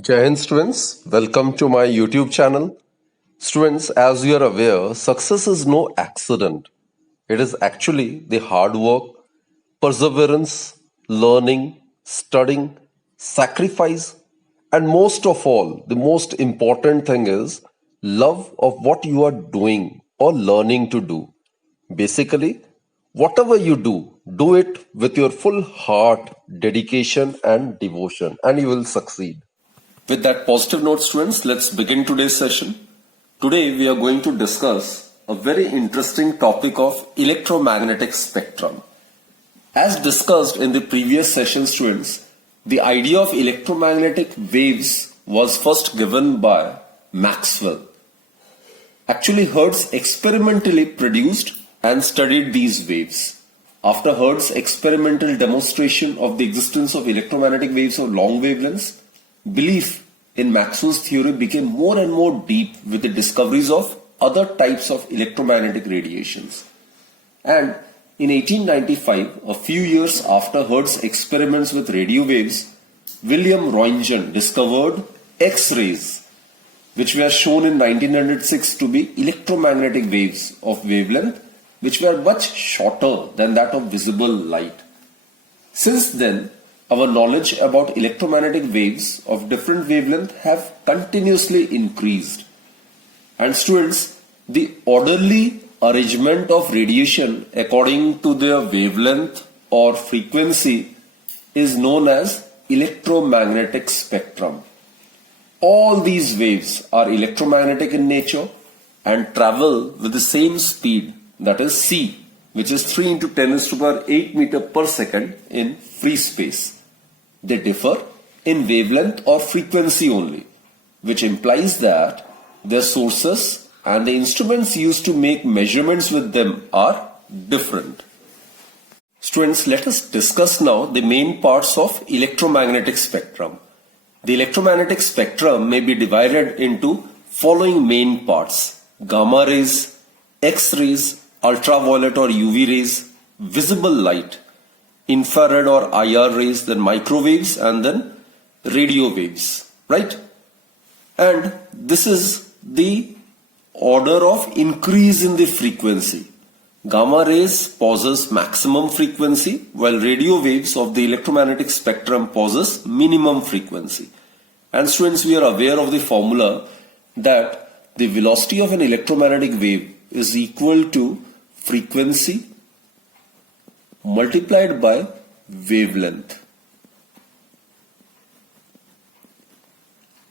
Jai Hind students, welcome to my YouTube channel. Students, as you are aware, success is no accident. It is actually the hard work, perseverance, learning, studying, sacrifice, and most of all, the most important thing is love of what you are doing or learning to do. Basically, whatever you do it with your full heart, dedication, and devotion, and you will succeed. With that positive note, students, let's begin today's session. Today, we are going to discuss a very interesting topic of electromagnetic spectrum. As discussed in the previous session, students, the idea of electromagnetic waves was first given by Maxwell. Actually, Hertz experimentally produced and studied these waves. After Hertz's experimental demonstration of the existence of electromagnetic waves of long wavelengths, belief in Maxwell's theory became more and more deep with the discoveries of other types of electromagnetic radiations. And in 1895, a few years after Hertz's experiments with radio waves, William Roentgen discovered X-rays, which were shown in 1906 to be electromagnetic waves of wavelength which were much shorter than that of visible light. Since then, our knowledge about electromagnetic waves of different wavelength have continuously increased. And students, the orderly arrangement of radiation according to their wavelength or frequency is known as electromagnetic spectrum. All these waves are electromagnetic in nature and travel with the same speed, that is c, which is 3 into 10 raised to power 8 meter per second in free space. They differ in wavelength or frequency only, which implies that their sources and the instruments used to make measurements with them are different. Students, let us discuss now the main parts of electromagnetic spectrum. The electromagnetic spectrum may be divided into following main parts: gamma rays, X-rays, ultraviolet or UV rays, visible light, infrared or IR rays, then microwaves, and then radio waves, right? And this is the order of increase in the frequency. Gamma rays possess maximum frequency, while radio waves of the electromagnetic spectrum possess minimum frequency. And students, we are aware of the formula that the velocity of an electromagnetic wave is equal to frequency multiplied by wavelength.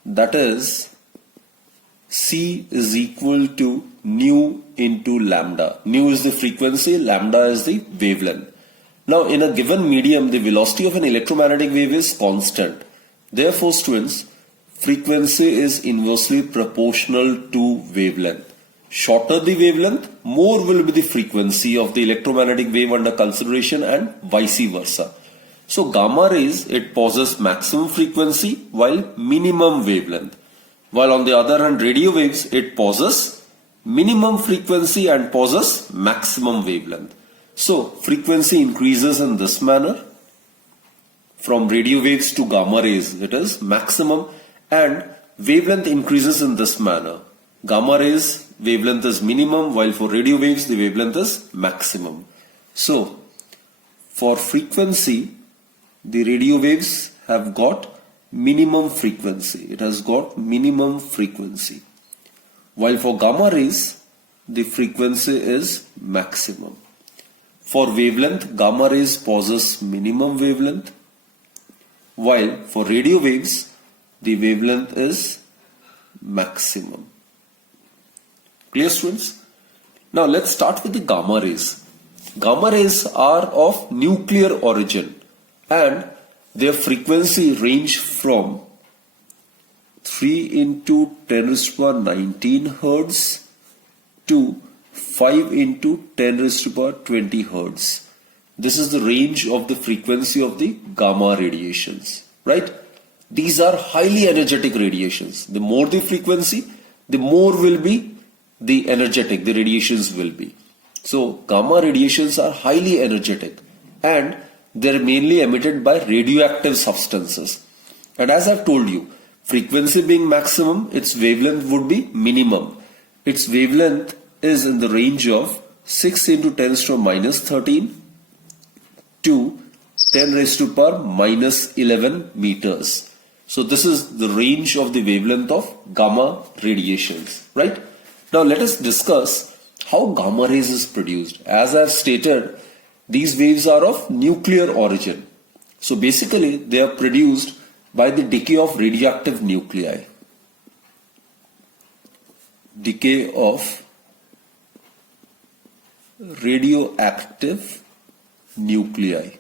That is, C is equal to nu into lambda. Nu is the frequency, lambda is the wavelength. Now, in a given medium, the velocity of an electromagnetic wave is constant. Therefore, students, frequency is inversely proportional to wavelength. Shorter the wavelength, more will be the frequency of the electromagnetic wave under consideration, and vice versa. So gamma rays, it possesses maximum frequency while minimum wavelength. While on the other hand, radio waves, it possesses minimum frequency and possesses maximum wavelength. So frequency increases in this manner. From radio waves to gamma rays, it is maximum, and wavelength increases in this manner. Gamma rays wavelength is minimum, while for radio waves the wavelength is maximum. So for frequency, the radio waves have got minimum frequency. It has got minimum frequency. While for gamma rays, the frequency is maximum. For wavelength, gamma rays possess minimum wavelength, while for radio waves, the wavelength is maximum. Clear, students? Now let's start with the gamma rays. Gamma rays are of nuclear origin and their frequency range from 3 into 10 raised to power 19 Hertz to 5 into 10 raised to power 20 Hertz. This is the range of the frequency of the gamma radiations, right? These are highly energetic radiations. The more the frequency, the more will be the energetic, the radiations will be. So gamma radiations are highly energetic and they're mainly emitted by radioactive substances. And as I've told you, Frequency being maximum, its wavelength would be minimum. Its wavelength is in the range of 6 into 10 raised to minus 13 to 10 raised to power minus 11 meters. So this is the range of the wavelength of gamma radiations, right? Now let us discuss how gamma rays is produced. As I have stated, these waves are of nuclear origin. So basically they are produced by the decay of radioactive nuclei. Decay of radioactive nuclei.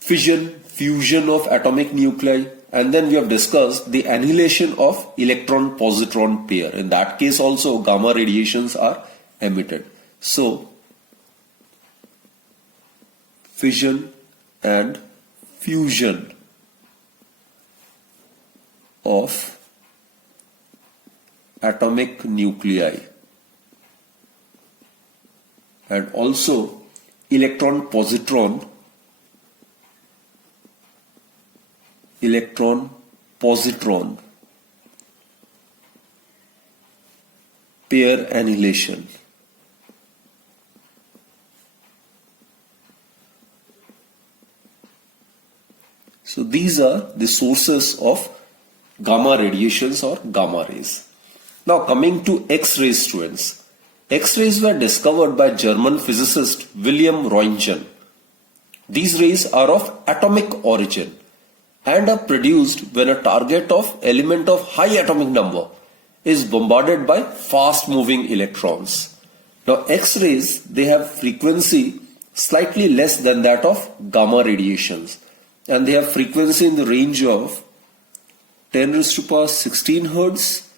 Fission, fusion of atomic nuclei, and then we have discussed the annihilation of electron-positron pair. In that case also gamma radiations are emitted. So fission and fusion of atomic nuclei and also electron-positron pair annihilation. So these are the sources of gamma radiations or gamma rays. Now coming to X-rays, students. X-rays were discovered by German physicist Wilhelm Röntgen. These rays are of atomic origin and are produced when a target of element of high atomic number is bombarded by fast moving electrons. Now X-rays, they have frequency slightly less than that of gamma radiations, and they have frequency in the range of 10 raised to power 16 Hertz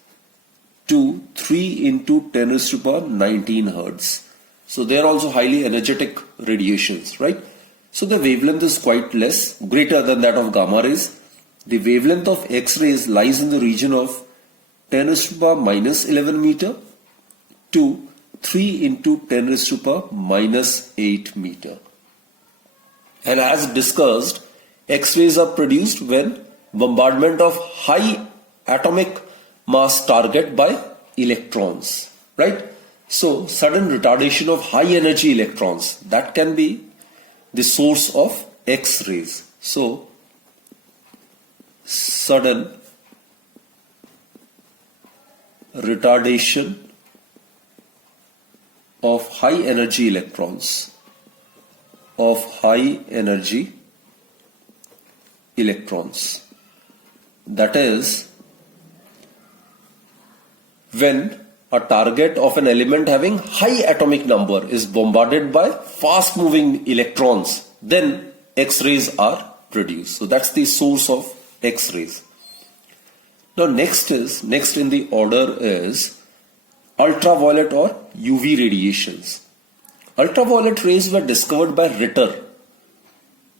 to 3 into 10 raised to power 19 Hertz. So they are also highly energetic radiations, right? So the wavelength is quite less, greater than that of gamma rays. The wavelength of X-rays lies in the region of 10 raised to power minus 11 meter to 3 into 10 raised to power minus 8 meter. And as discussed, X-rays are produced when bombardment of high atomic mass target by electrons, right? So sudden retardation of high energy electrons, that can be the source of X-rays. So sudden retardation of high energy electrons, that is when a target of an element having high atomic number is bombarded by fast moving electrons, then X-rays are produced. So that's the source of X-rays. Now next in the order is ultraviolet or UV radiations. Ultraviolet rays were discovered by Ritter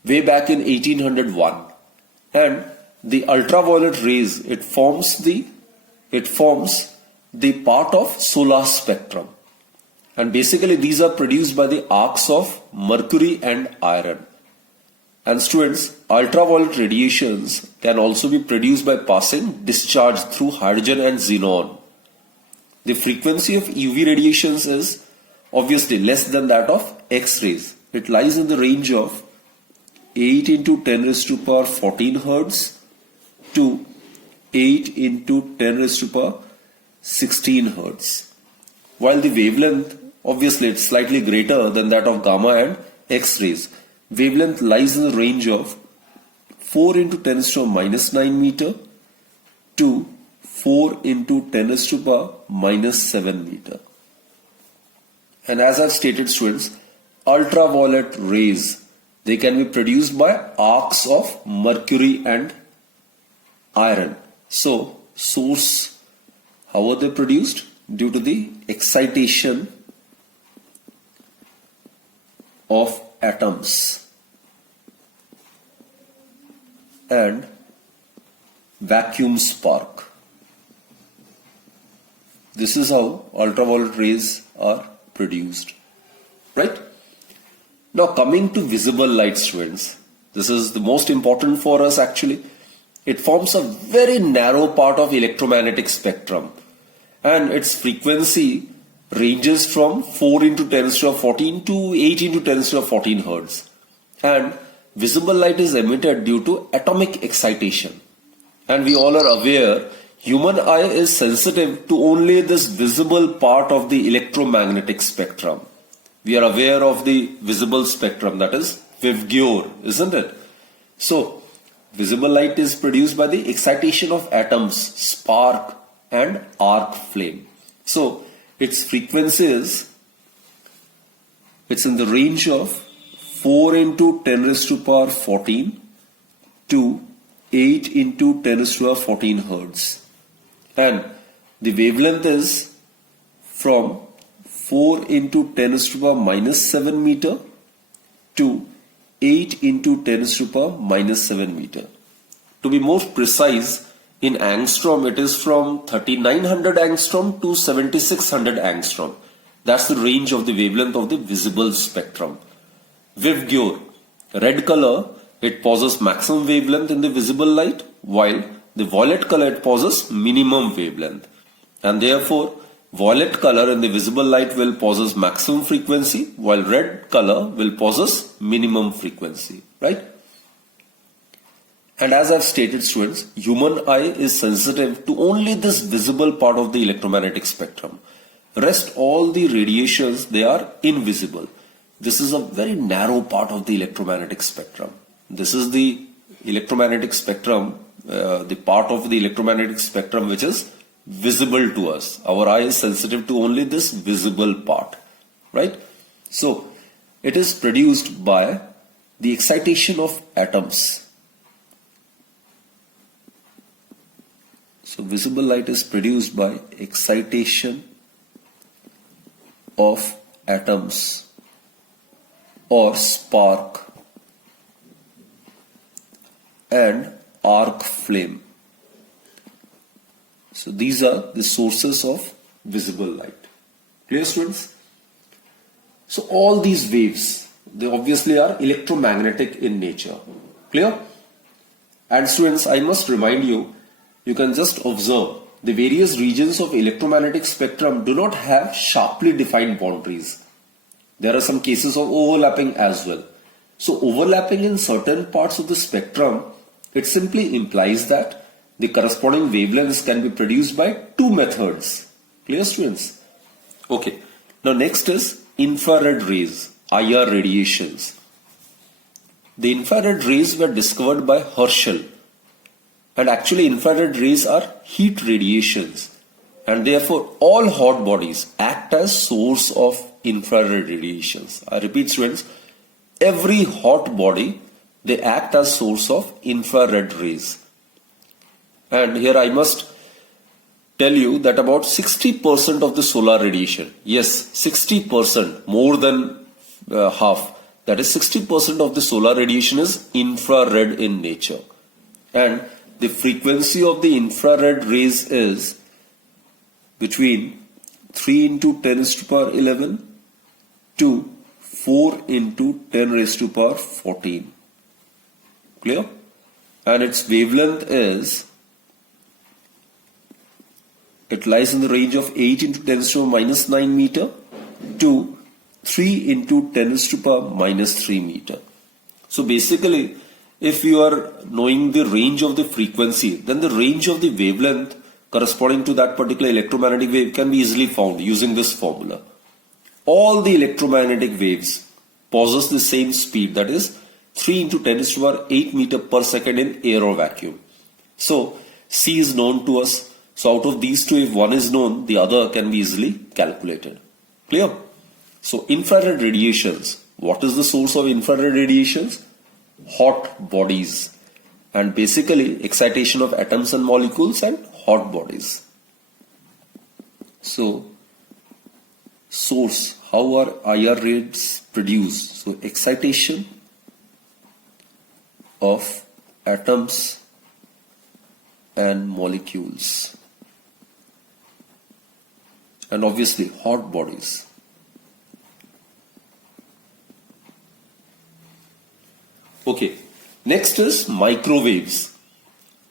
way back in 1801, and the ultraviolet rays, it forms the part of solar spectrum, and basically these are produced by the arcs of mercury and iron. And students, ultraviolet radiations can also be produced by passing discharge through hydrogen and xenon. The frequency of UV radiations is obviously less than that of X-rays. It lies in the range of 8 into 10 raised to power 14 Hertz to 8 into 10 raised to power 16 Hertz. While the wavelength, obviously it's slightly greater than that of gamma and X-rays. Wavelength lies in the range of 4 into 10 raised to power minus 9 meter to 4 into 10 raised to power minus 7 meter. And as I've stated, students, ultraviolet rays, they can be produced by arcs of mercury and iron. So source, how are they produced? Due to the excitation of atoms and vacuum spark. This is how ultraviolet rays are produced, right? Now coming to visible light, students. This is the most important for us actually. It forms a very narrow part of electromagnetic spectrum, and its frequency ranges from 4 into 10 to the 14 to 8 into 10 to the 14 hertz. And visible light is emitted due to atomic excitation. And we all are aware human eye is sensitive to only this visible part of the electromagnetic spectrum. We are aware of the visible spectrum, that is VIBGYOR, isn't it? So, visible light is produced by the excitation of atoms, spark and arc flame. So, its frequency is, it's in the range of 4 into 10 raised to power 14 to 8 into 10 raised to power 14 hertz. And the wavelength is from 4 into 10 raised to power minus 7 meter to 8 into 10 raised to power minus 7 meter. To be more precise, in angstrom it is from 3900 angstrom to 7600 angstrom. That's the range of the wavelength of the visible spectrum. VIBGYOR, red color, it possesses maximum wavelength in the visible light, while the violet color it possesses minimum wavelength. And therefore, violet color in the visible light will possess maximum frequency, while red color will possess minimum frequency, right? And as I've stated, students, human eye is sensitive to only this visible part of the electromagnetic spectrum. Rest all the radiations, they are invisible. This is a very narrow part of the electromagnetic spectrum. This is the electromagnetic spectrum, the part of the electromagnetic spectrum which is visible to us. Our eye is sensitive to only this visible part, right? So, it is produced by the excitation of atoms. So, visible light is produced by excitation of atoms or spark and arc flame. So these are the sources of visible light. Clear, students? So all these waves, they obviously are electromagnetic in nature. Clear? And students, I must remind you, you can just observe the various regions of electromagnetic spectrum do not have sharply defined boundaries. There are some cases of overlapping as well. So overlapping in certain parts of the spectrum, it simply implies that the corresponding wavelengths can be produced by two methods. Clear, students? Okay. Now next is infrared rays, IR radiations. The infrared rays were discovered by Herschel. And actually infrared rays are heat radiations. And therefore all hot bodies act as source of infrared radiations. I repeat, students, every hot body, they act as source of infrared rays. And here I must tell you that about 60% of the solar radiation, yes, 60%, more than half, that is 60% of the solar radiation is infrared in nature. And the frequency of the infrared rays is between 3 into 10 raised to power 11 to 4 into 10 raised to power 14. Clear? And its wavelength is, it lies in the range of 8 into 10 raised to power minus 9 meter to 3 into 10 raised to power minus 3 meter. So basically, if you are knowing the range of the frequency, then the range of the wavelength corresponding to that particular electromagnetic wave can be easily found using this formula. All the electromagnetic waves possess the same speed, that is 3 into 10 to the power 8 meter per second in air or vacuum. So C is known to us. So out of these two, if one is known, the other can be easily calculated. Clear? So infrared radiations. What is the source of infrared radiations? Hot bodies. And basically excitation of atoms and molecules and hot bodies. So source, how are IR rays produced? So excitation of atoms and molecules, and obviously hot bodies. Okay, Next is microwaves.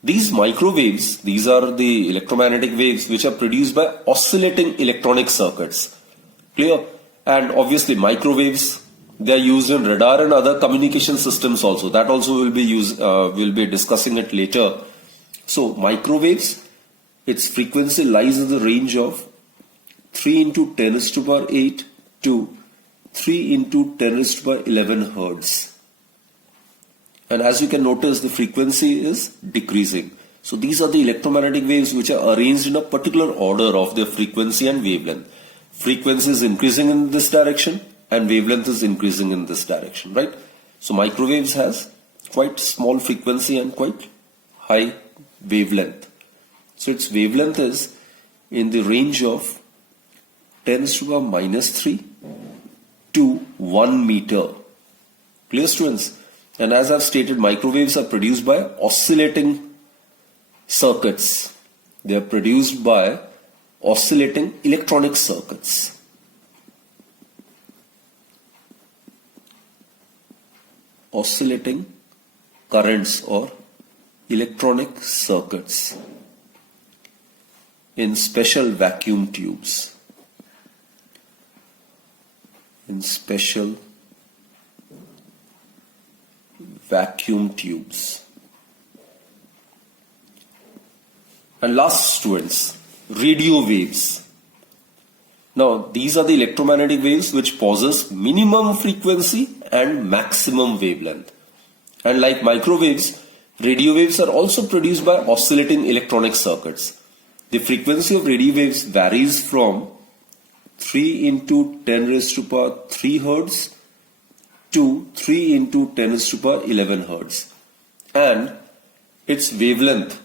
These microwaves, these are the electromagnetic waves which are produced by oscillating electronic circuits. Clear? And obviously microwaves, they are used in radar and other communication systems also. That also we'll be discussing it later. So microwaves, its frequency lies in the range of 3 into 10 raised to the power 8 to 3 into 10 raised to the power 11 hertz. And as you can notice, the frequency is decreasing. So these are the electromagnetic waves which are arranged in a particular order of their frequency and wavelength. Frequency is increasing in this direction and wavelength is increasing in this direction, right? So microwaves has quite small frequency and quite high wavelength. So its wavelength is in the range of 10 raised to the power minus 3 to 1 meter. Clear, students? And as I've stated, microwaves are produced by oscillating circuits. They are produced by oscillating electronic circuits. Oscillating currents or electronic circuits in special vacuum tubes. In special vacuum tubes. And last, students, radio waves. Now these are the electromagnetic waves which possess minimum frequency and maximum wavelength. And like microwaves, radio waves are also produced by oscillating electronic circuits. The frequency of radio waves varies from 3 into 10 raised to the power 3 hertz to 3 into 10 raised to the power 11 hertz. And its wavelength,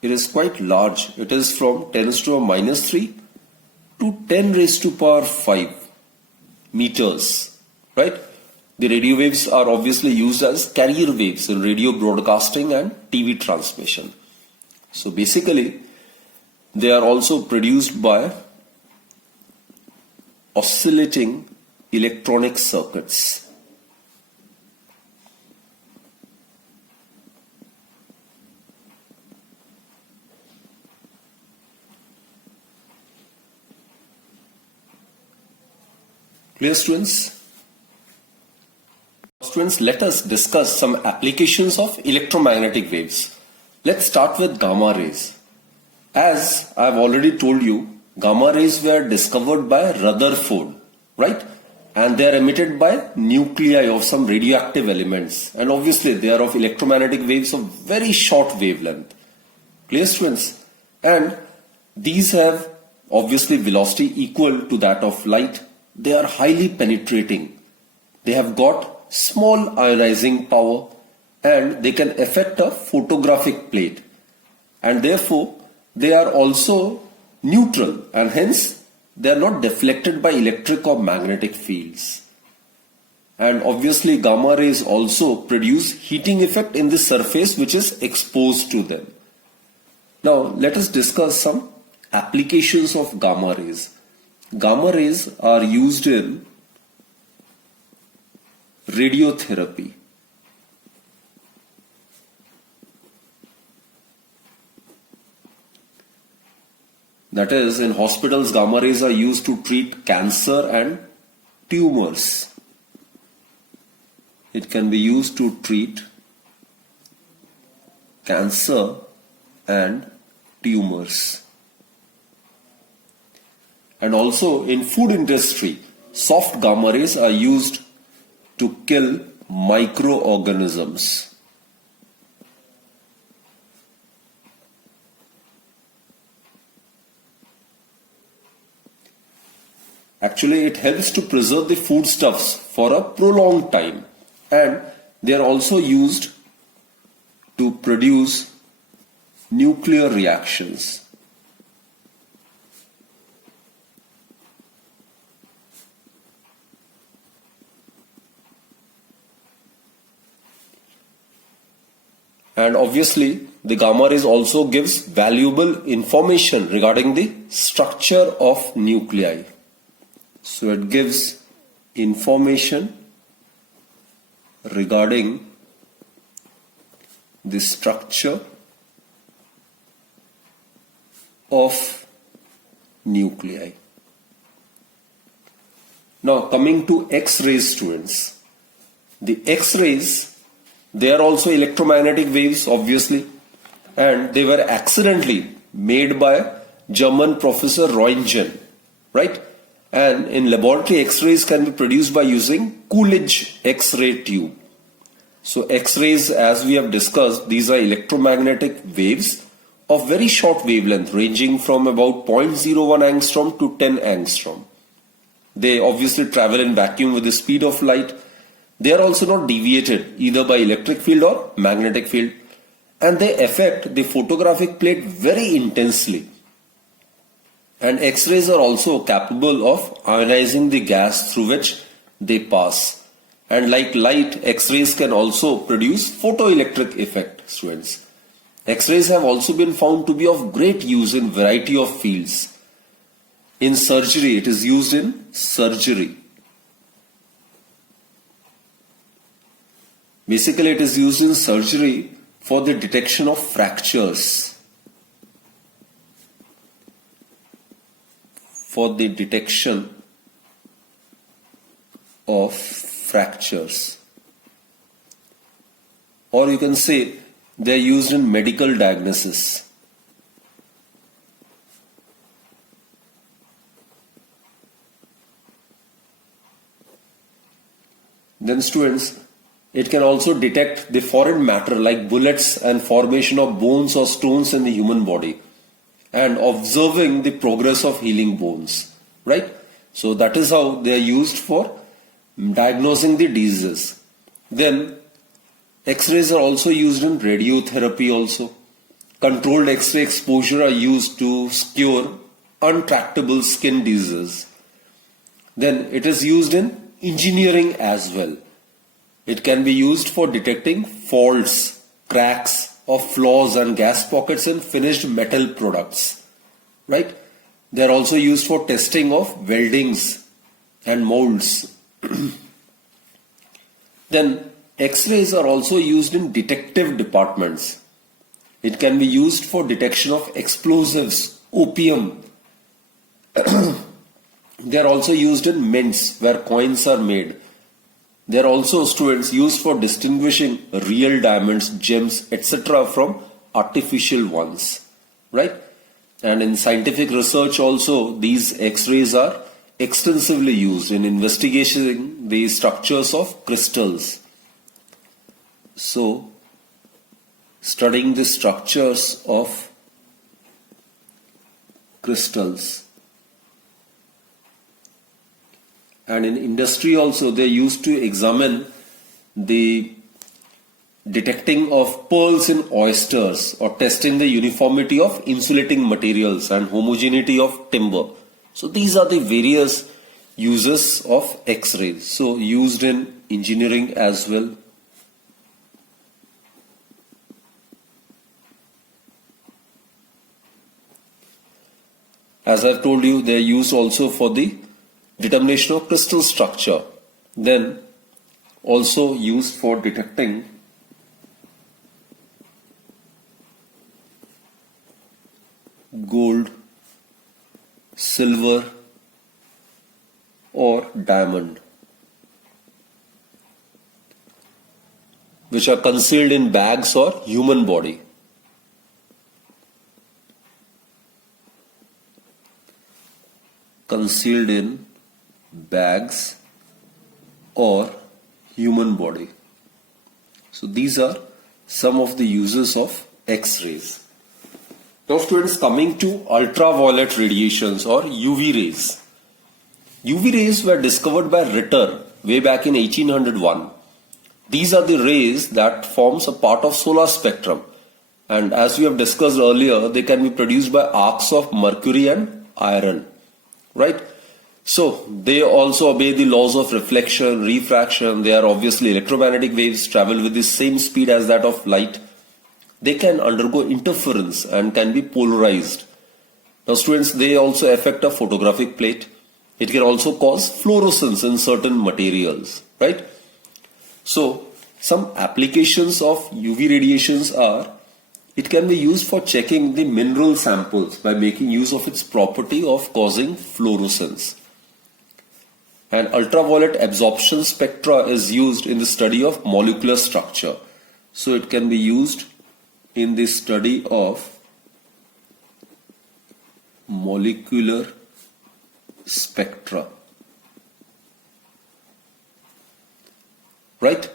it is quite large. It is from 10 raised to the power minus 3 to 10 raised to the power 5 meters, right? The radio waves are obviously used as carrier waves in radio broadcasting and TV transmission. So basically, they are also produced by oscillating electronic circuits. Clear, students? Students, let us discuss some applications of electromagnetic waves. Let's start with gamma rays. As I have already told you, gamma rays were discovered by Rutherford, right? And they are emitted by nuclei of some radioactive elements. And obviously they are of electromagnetic waves of very short wavelength. Clear, students? And these have obviously velocity equal to that of light. They are highly penetrating. They have got small ionizing power and they can affect a photographic plate. And therefore, they are also neutral and hence they are not deflected by electric or magnetic fields. And obviously gamma rays also produce heating effect in the surface which is exposed to them. Now let us discuss some applications of gamma rays. Gamma rays are used in radiotherapy. That is, in hospitals, gamma rays are used to treat cancer and tumors. It can be used to treat cancer and tumors. And also in food industry, soft gamma rays are used to kill microorganisms. Actually, it helps to preserve the foodstuffs for a prolonged time, and they are also used to produce nuclear reactions. And obviously, the gamma rays also gives valuable information regarding the structure of nuclei. So it gives information regarding the structure of nuclei. Now coming to X-rays, students. The X-rays, they are also electromagnetic waves, obviously, and they were accidentally made by German professor Roentgen, right? And in laboratory, X-rays can be produced by using Coolidge X-ray tube. So X-rays, as we have discussed, these are electromagnetic waves of very short wavelength, ranging from about 0.01 angstrom to 10 angstrom. They obviously travel in vacuum with the speed of light. They are also not deviated either by electric field or magnetic field, and they affect the photographic plate very intensely. And X-rays are also capable of ionizing the gas through which they pass. And like light, X-rays can also produce photoelectric effect, students. X-rays have also been found to be of great use in variety of fields. In surgery, it is used in surgery. Basically, it is used in surgery for the detection of fractures. For the detection of fractures. Or you can say they are used in medical diagnosis. Then students, it can also detect the foreign matter like bullets and formation of bones or stones in the human body, and observing the progress of healing bones, right? So that is how they are used for diagnosing the diseases. Then X-rays are also used in radiotherapy also. Controlled X-ray exposure are used to cure untractable skin diseases. Then it is used in engineering as well. It can be used for detecting faults, cracks, or flaws and gas pockets in finished metal products, right? They are also used for testing of weldings and molds. Then X-rays are also used in detective departments. It can be used for detection of explosives, opium. They are also used in mints where coins are made. They are also, students, used for distinguishing real diamonds, gems, etc. from artificial ones, right? And in scientific research also, these X-rays are extensively used in investigating the structures of crystals. So, studying the structures of crystals. And in industry also, they used to examine the detecting of pearls in oysters or testing the uniformity of insulating materials and homogeneity of timber. So these are the various uses of X-rays. So used in engineering as well. As I've told you, they are used also for the determination of crystal structure. Then also used for detecting gold, silver or diamond, which are concealed in bags or human body. Concealed in bags or human body. So these are some of the uses of X-rays. Now students, coming to ultraviolet radiations or UV rays. UV rays were discovered by Ritter way back in 1801. These are the rays that forms a part of solar spectrum, and as we have discussed earlier, they can be produced by arcs of mercury and iron, right? So they also obey the laws of reflection, refraction. They are obviously electromagnetic waves, travel with the same speed as that of light. They can undergo interference and can be polarized. Now students, they also affect a photographic plate. It can also cause fluorescence in certain materials, right? So Some applications of UV radiations are, it can be used for checking the mineral samples by making use of its property of causing fluorescence. And ultraviolet absorption spectra is used in the study of molecular structure. So it can be used in the study of molecular spectra. Right?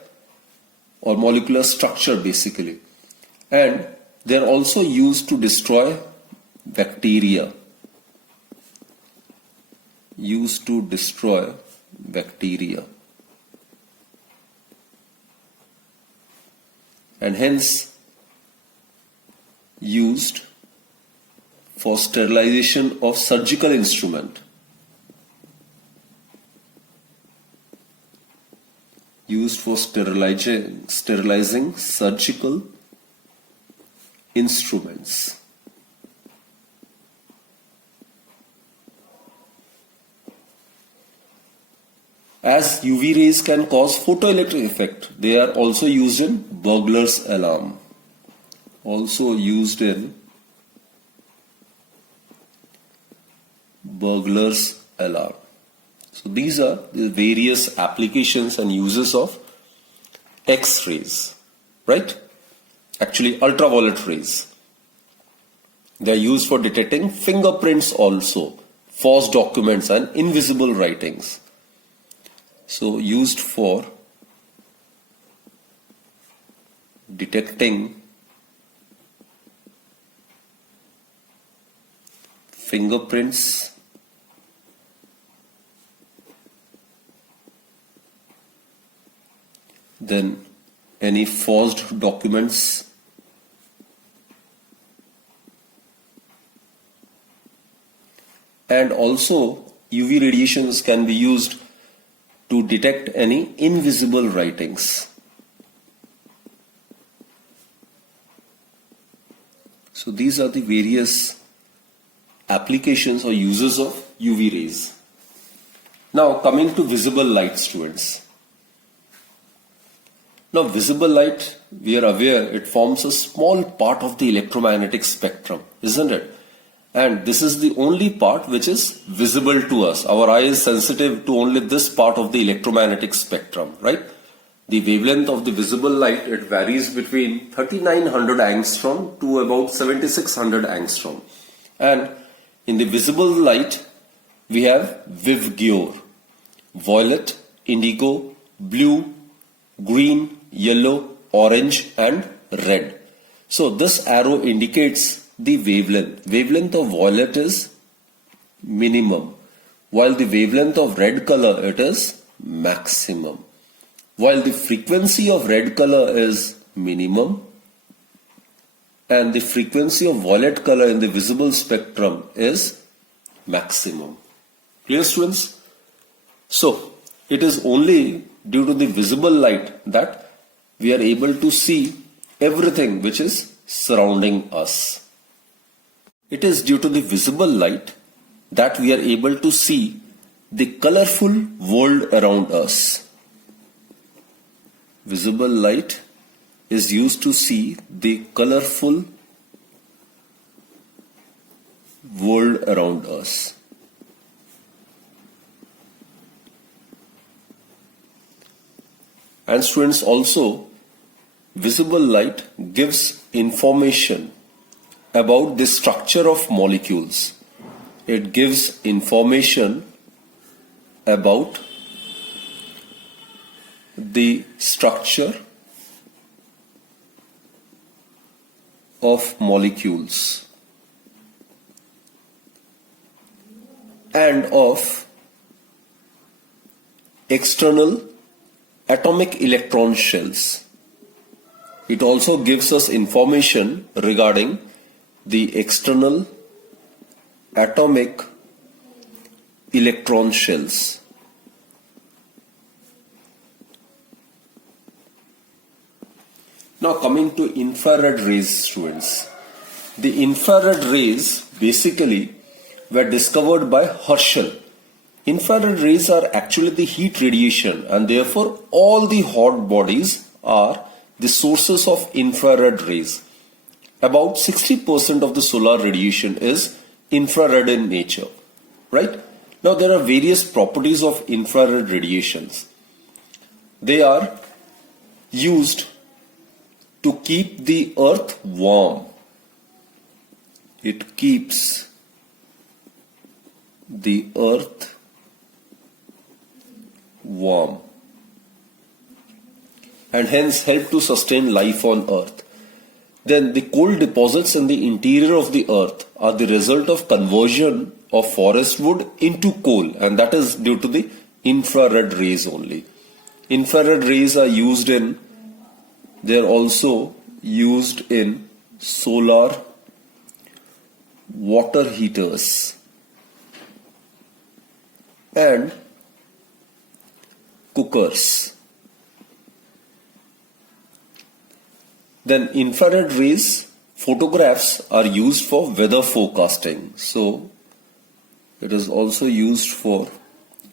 Or molecular structure basically. And they are also used to destroy bacteria. Used to destroy bacteria. And hence used for sterilization of surgical instrument. Used for sterilizing surgical instruments. As UV rays can cause photoelectric effect, they are also used in burglar's alarm. Also used in burglar's alarm. So these are the various applications and uses of X-rays, right? Actually ultraviolet rays. They are used for detecting fingerprints also, forged documents and invisible writings. So used for detecting fingerprints, then any forged documents, and also UV radiations can be used to detect any invisible writings. So these are the various applications or uses of UV rays. Now coming to visible light, students. Now visible light, we are aware it forms a small part of the electromagnetic spectrum, isn't it? And this is the only part which is visible to us. Our eye is sensitive to only this part of the electromagnetic spectrum, right? The wavelength of the visible light, it varies between 3900 angstrom to about 7600 angstrom. And in the visible light, we have VIVGYOR, violet, indigo, blue, green, yellow, orange and red. So this arrow indicates the wavelength. Wavelength of violet is minimum, while the wavelength of red color, it is maximum. While the frequency of red color is minimum and the frequency of violet color in the visible spectrum is maximum. Clear, students? So it is only due to the visible light that we are able to see everything which is surrounding us. It is due to the visible light that we are able to see the colorful world around us. Visible light is used to see the colorful world around us. And students, also visible light gives information about the structure of molecules. It gives information about the structure of molecules and of external atomic electron shells. It also gives us information regarding the external atomic electron shells. Now coming to infrared rays, students. The infrared rays basically were discovered by Herschel. Infrared rays are actually the heat radiation, and therefore all the hot bodies are the sources of infrared rays. About 60% of the solar radiation is infrared in nature, right? Now there are various properties of infrared radiations. They are used to keep the earth warm. It keeps the earth warm and hence help to sustain life on earth. Then the coal deposits in the interior of the earth are the result of conversion of forest wood into coal, and that is due to the infrared rays only. Infrared rays are used in, they are also used in solar water heaters and cookers. Then infrared rays photographs are used for weather forecasting. So it is also used for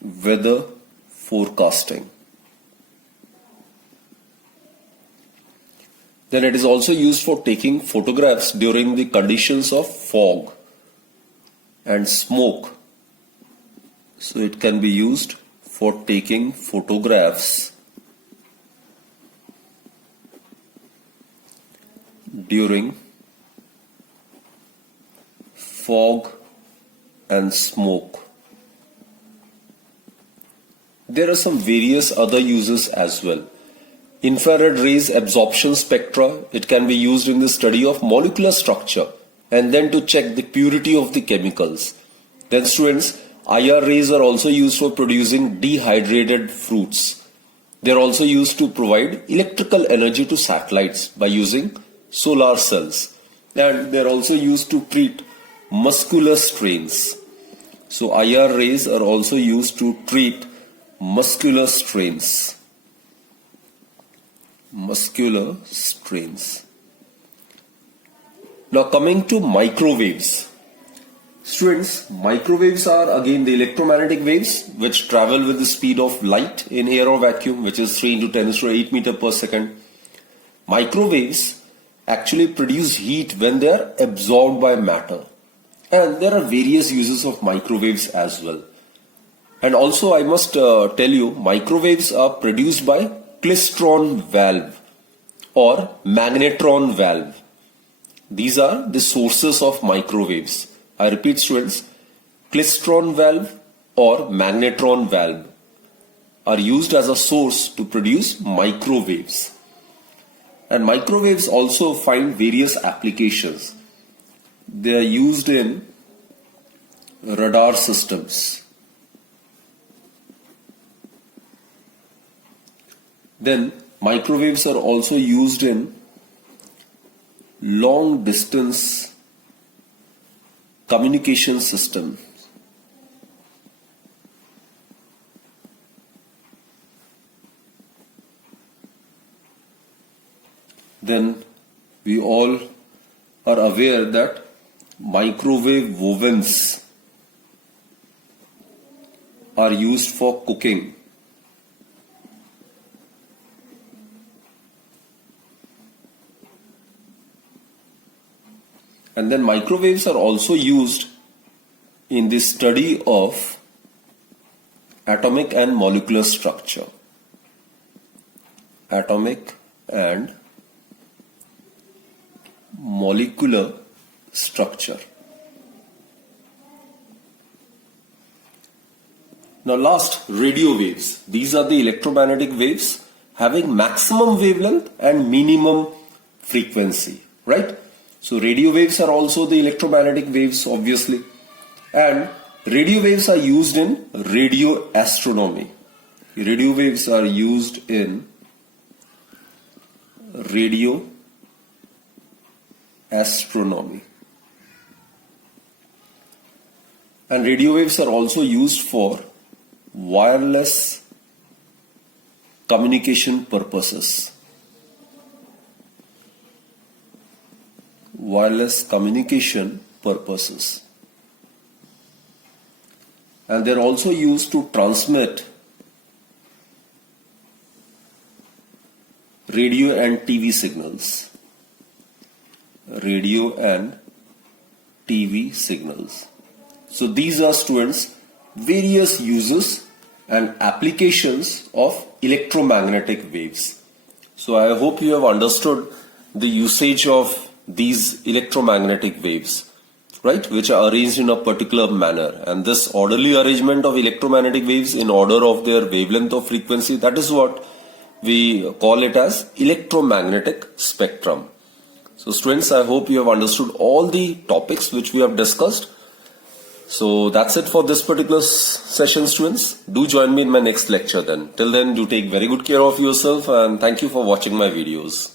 weather forecasting. Then it is also used for taking photographs during the conditions of fog and smoke. So it can be used for taking photographs during fog and smoke. There are some various other uses as well. Infrared rays absorption spectra, it can be used in the study of molecular structure and then to check the purity of the chemicals. Then students, IR rays are also used for producing dehydrated fruits. They are also used to provide electrical energy to satellites by using solar cells, and they are also used to treat muscular strains. So IR rays are also used to treat muscular strains. Muscular strains. Now coming to microwaves. Students, microwaves are again the electromagnetic waves which travel with the speed of light in air or vacuum, which is 3 into 10 to 8 meter per second. Microwaves actually produce heat when they are absorbed by matter. And there are various uses of microwaves as well. And also I must tell you, microwaves are produced by klystron valve or magnetron valve. These are the sources of microwaves. I repeat students, klystron valve or magnetron valve are used as a source to produce microwaves. And microwaves also find various applications. They are used in radar systems. Then microwaves are also used in long distance communication systems. Then we all are aware that microwave ovens are used for cooking. And then microwaves are also used in the study of atomic and molecular structure. Atomic and molecular structure. Now last, radio waves. These are the electromagnetic waves having maximum wavelength and minimum frequency, right? So radio waves are also the electromagnetic waves, obviously. And radio waves are used in radio astronomy. Radio waves are used in radio astronomy. And radio waves are also used for wireless communication purposes. Wireless communication purposes. And they're also used to transmit radio and TV signals. Radio and TV signals. So these are, students, various uses and applications of electromagnetic waves. So I hope you have understood the usage of these electromagnetic waves, right, which are arranged in a particular manner. And this orderly arrangement of electromagnetic waves in order of their wavelength or frequency, that is what we call it as electromagnetic spectrum. So students, I hope you have understood all the topics which we have discussed. So that's it for this particular session, students. Do join me in my next lecture then. Till then, do take very good care of yourself and thank you for watching my videos.